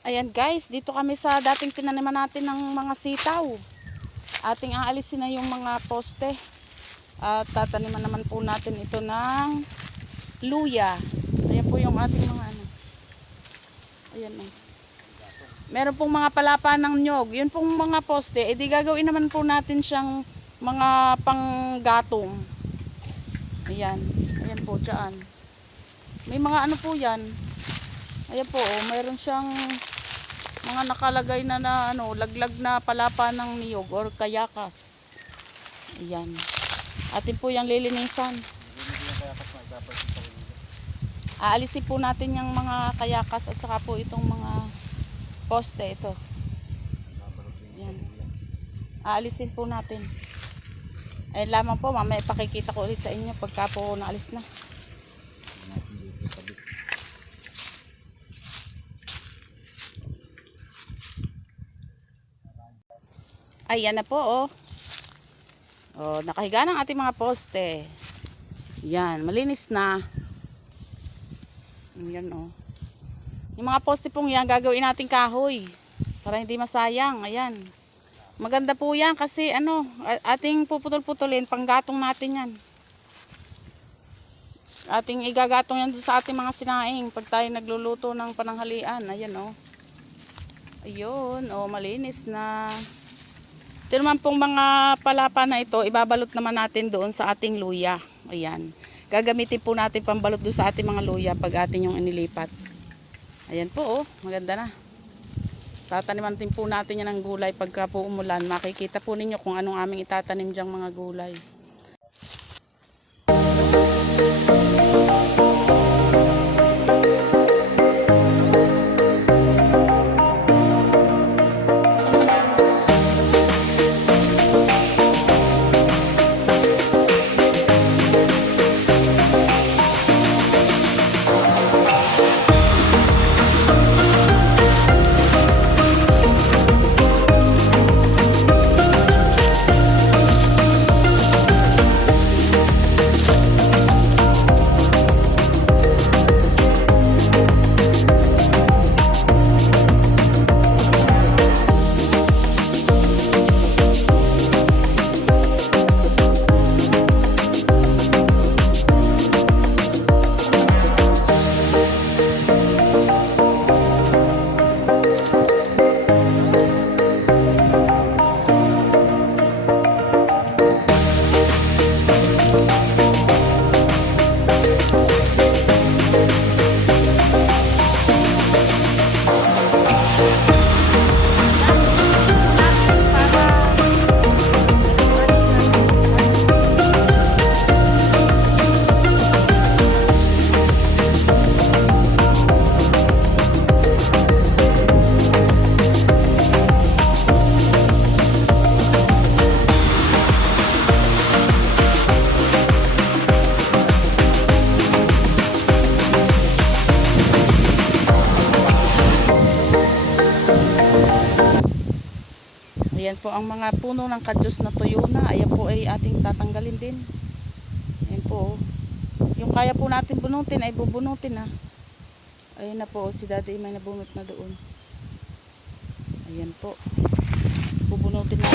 Ayan guys, dito kami sa dating tinaniman natin ng mga sitaw. Ating aalisin na yung mga poste. At tataniman naman po natin ito ng luya. Ayan po yung ating mga ano. Ayan o. Meron pong mga palapa ng nyog. Yun pong mga poste. E di gagawin naman po natin siyang mga panggatong. Ayan. Ayan po dyan. May mga ano po yan. Ayan po, mayroon siyang mga nakalagay na, ano, laglag na palapa ng niyog or kayakas. Ayan. Atin po yung lilinisan. Aalisin po natin yung mga kayakas at saka po itong mga poste ito. Ayan. Aalisin po natin. Ayun lamang po, mamaya pakikita ko ulit sa inyo pagka po naalis na. Ayan na po oh. Oh, nakahiga ng ating mga poste. Yan, malinis na. Yan oh. Yung mga poste pong yan, gagawin natin kahoy para hindi masayang. Ayan. Maganda po yan kasi ano, ating puputol-putulin, panggatong natin yan. Ating igagatong yan sa ating mga sinaing pag tayo nagluluto ng pananghalian. Ayan oh. Ayun, oh, malinis na. Ito naman pong mga palapa na ito, ibabalot naman natin doon sa ating luya. Ayan. Gagamitin po natin pambalot doon sa ating mga luya pag atin yung inilipat. Ayan po oh, maganda na. Tataniman din po natin yan ng gulay pagka po umulan. Makikita po ninyo kung anong aming itatanim dyang mga gulay. Ayan po ang mga puno ng kadyos na tuyo na. Ayan po ay ating tatanggalin din. Ayan po. Yung kaya po natin bunutin ay bubunutin na. Ayan na po. Si Daddy may nabunot na doon. Ayan po. Bubunutin na.